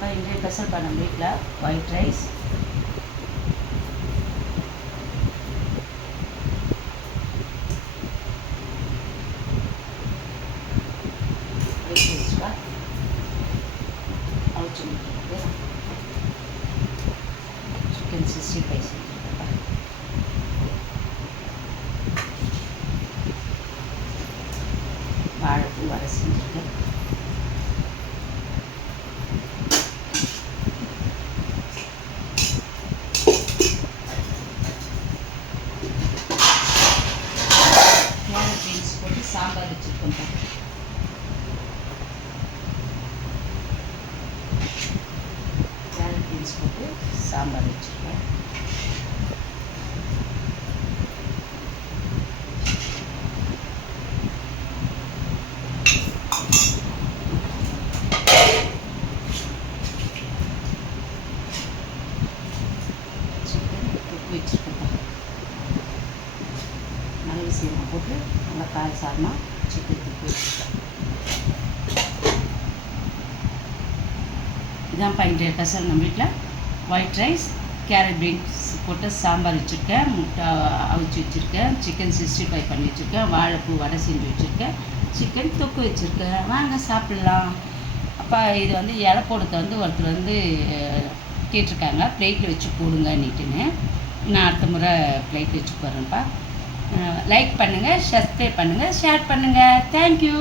வணக்கம்ப்பா. இன்றைய ஸ்பெஷல் பண்ண வீட்டில் ஒயிட் ரைஸ், அவிச்சு முடிக்கிறது, சிக்கன் 65 செஞ்சுருக்கேன்ப்பா. வாழைப்பூ வடை செஞ்சுருக்கேன். கேரட் பீன்ஸ் போட்டு சாம்பார் வச்சுருக்கேன்ப்பா. கேரட் பீன்ஸ் போட்டு சாம்பார் வச்சுருக்கேன். சிக்கன் தொக்கு வச்சுருக்கேன்ப்பா. மிளகு சீரகம் போட்டு நல்லா காய் சாரமாக சிக்கன் தொக்கு வச்சுருக்கேன். இதான்ப்பா இன்றைய ஸ்பெஷல் நம்ம வீட்டில் ஒயிட் ரைஸ், கேரட் பீன்ஸ் போட்டு சாம்பார் வச்சுருக்கேன், முட்டை அவிச்சு வச்சுருக்கேன், சிக்கன் 65 பண்ணி வச்சுருக்கேன், வாழைப்பூ வடை செஞ்சு வச்சுருக்கேன், சிக்கன் தொக்கு வச்சுருக்கேன். வாங்க சாப்பிட்லாம். அப்பா இது வந்து இலை போடுறத ஒருத்தர் கேட்டிருக்காங்க, பிளேட்டில் வச்சு போடுங்கன்னுட்டுன்னு. நான் அடுத்த முறை பிளேட் வச்சு போடுறேன்ப்பா. லைக் பண்ணுங்கள், சப்ஸ்கிரைப் பண்ணுங்கள், ஷேர் பண்ணுங்கள். தேங்க்யூ.